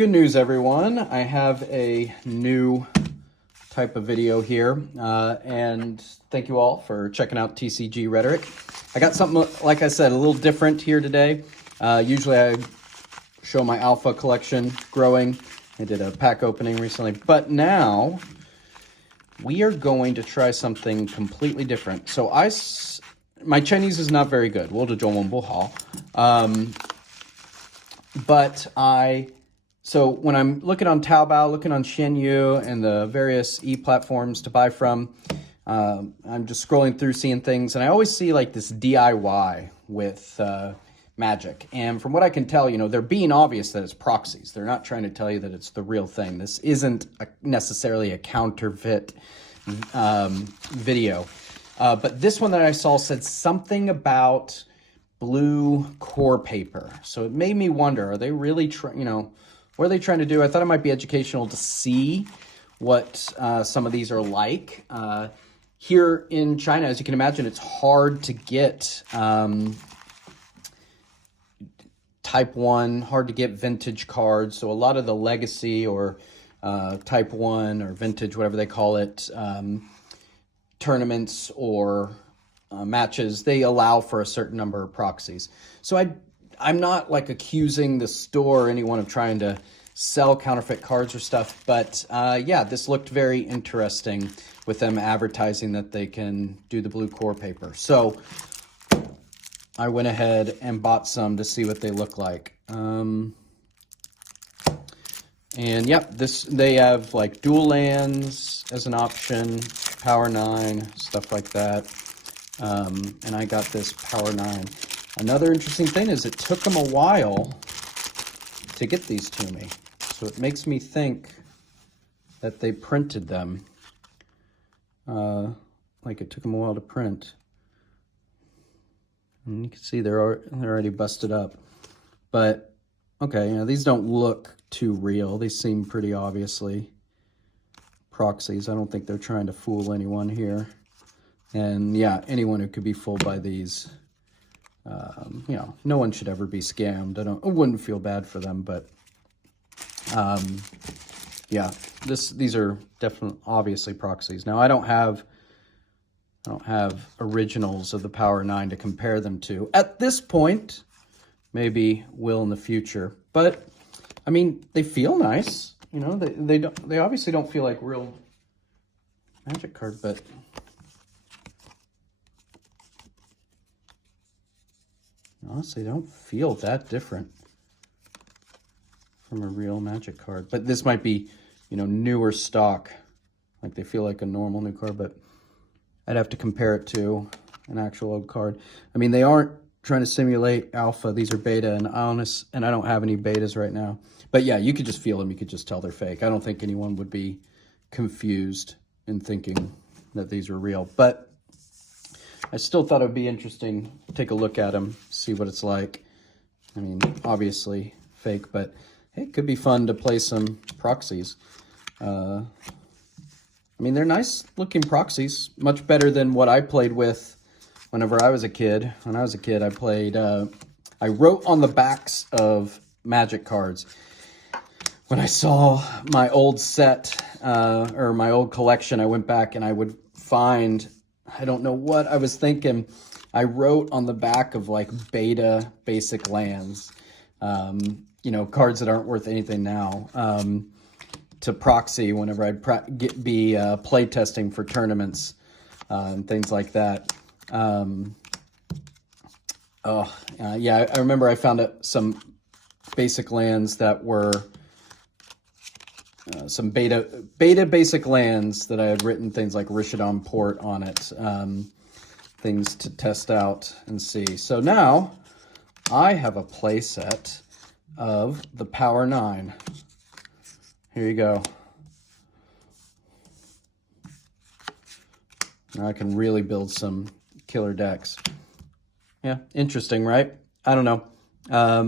Good news, everyone. I have a new type of video here, and thank you all for checking out TCG Rhetoric. I got something, like I said, a little different here today. Usually I show my alpha collection growing. I did a pack opening recently, but now we are going to try something completely different. So my Chinese is not very good. 我的中文不好. So when I'm looking on Taobao, looking on Shenyu and the various e-platforms to buy from, I'm just scrolling through, seeing things, and I always see like this DIY with Magic. And from what I can tell, they're being obvious that it's proxies. They're not trying to tell you that it's the real thing. This isn't necessarily a counterfeit video. But this one that I saw said something about blue core paper. So it made me wonder, are they really what are they trying to do? I thought it might be educational to see what some of these are like. Here in China, as you can imagine, it's hard to get Type 1, hard to get vintage cards. So a lot of the legacy or Type 1 or vintage, whatever they call it, tournaments or matches, they allow for a certain number of proxies. So I'm not like accusing the store or anyone of trying to sell counterfeit cards or stuff, but yeah, this looked very interesting with them advertising that they can do the blue core paper. So I went ahead and bought some to see what they look like. And yep, they have like dual lands as an option, Power 9, stuff like that. And I got this Power 9. Another interesting thing is it took them a while to get these to me. So it makes me think that they printed them. Like it took them a while to print. And you can see they're already busted up. But, okay, these don't look too real. They seem pretty obviously proxies. I don't think they're trying to fool anyone here. And yeah, anyone who could be fooled by these, no one should ever be scammed. I wouldn't feel bad for them, but yeah, these are definitely obviously proxies. Now I don't have originals of the Power 9 to compare them to at this point. Maybe will in the future, but I mean, they feel nice. They obviously don't feel like real Magic card, but honestly, they don't feel that different from a real Magic card. But this might be, newer stock. Like they feel like a normal new card, but I'd have to compare it to an actual old card. I mean, they aren't trying to simulate alpha. These are beta and honest, and I don't have any betas right now. But yeah, you could just feel them. You could just tell they're fake. I don't think anyone would be confused in thinking that these were real. But I still thought it would be interesting to take a look at them, see what it's like. I mean, obviously fake, but hey, it could be fun to play some proxies. I mean, they're nice looking proxies, much better than what I played with whenever I was a kid. When I was a kid, I played, I wrote on the backs of Magic cards. When I saw my old set, or my old collection, I went back and I would find, I don't know what I was thinking. I wrote on the back of like beta basic lands, cards that aren't worth anything now, to proxy whenever I'd be play testing for tournaments and things like that. Yeah, I remember I found some basic lands that were some beta basic lands that I had written things like Rishodon Port on it, things to test out and see. So now I have a play set of the Power 9. Here you go. Now I can really build some killer decks. Yeah, interesting, right? I don't know. I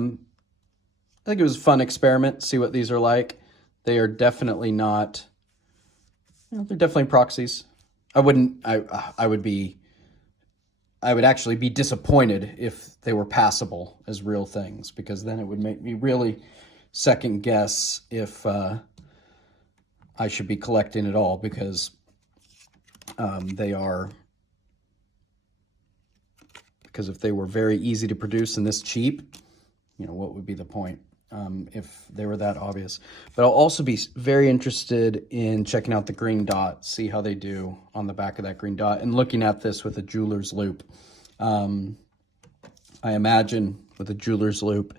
think it was a fun experiment, see what these are like. They are definitely not, they're definitely proxies. I would actually be disappointed if they were passable as real things, because then it would make me really second guess if I should be collecting at all, because because if they were very easy to produce and this cheap, you know, what would be the point if they were that obvious? But I'll also be very interested in checking out the green dot, see how they do on the back of that green dot, and looking at this with a jeweler's loupe. I imagine with a jeweler's loupe,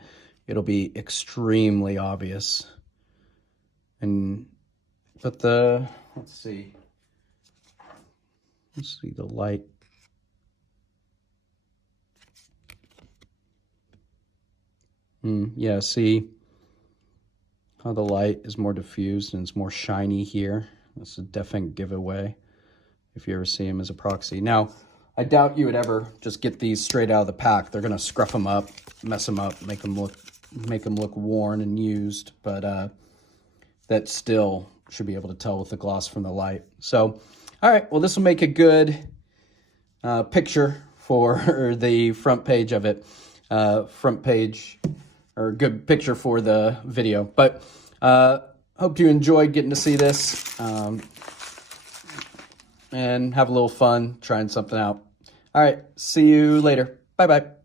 it'll be extremely obvious. But let's see the light. Yeah, see how the light is more diffused and it's more shiny here. That's a definite giveaway if you ever see them as a proxy. Now, I doubt you would ever just get these straight out of the pack. They're gonna scruff them up, mess them up, make them look worn and used, but that still should be able to tell with the gloss from the light. So, all right, well, this will make a good picture for the front page of it. Or a good picture for the video. But hope you enjoyed getting to see this and have a little fun trying something out. All right, see you later. Bye-bye.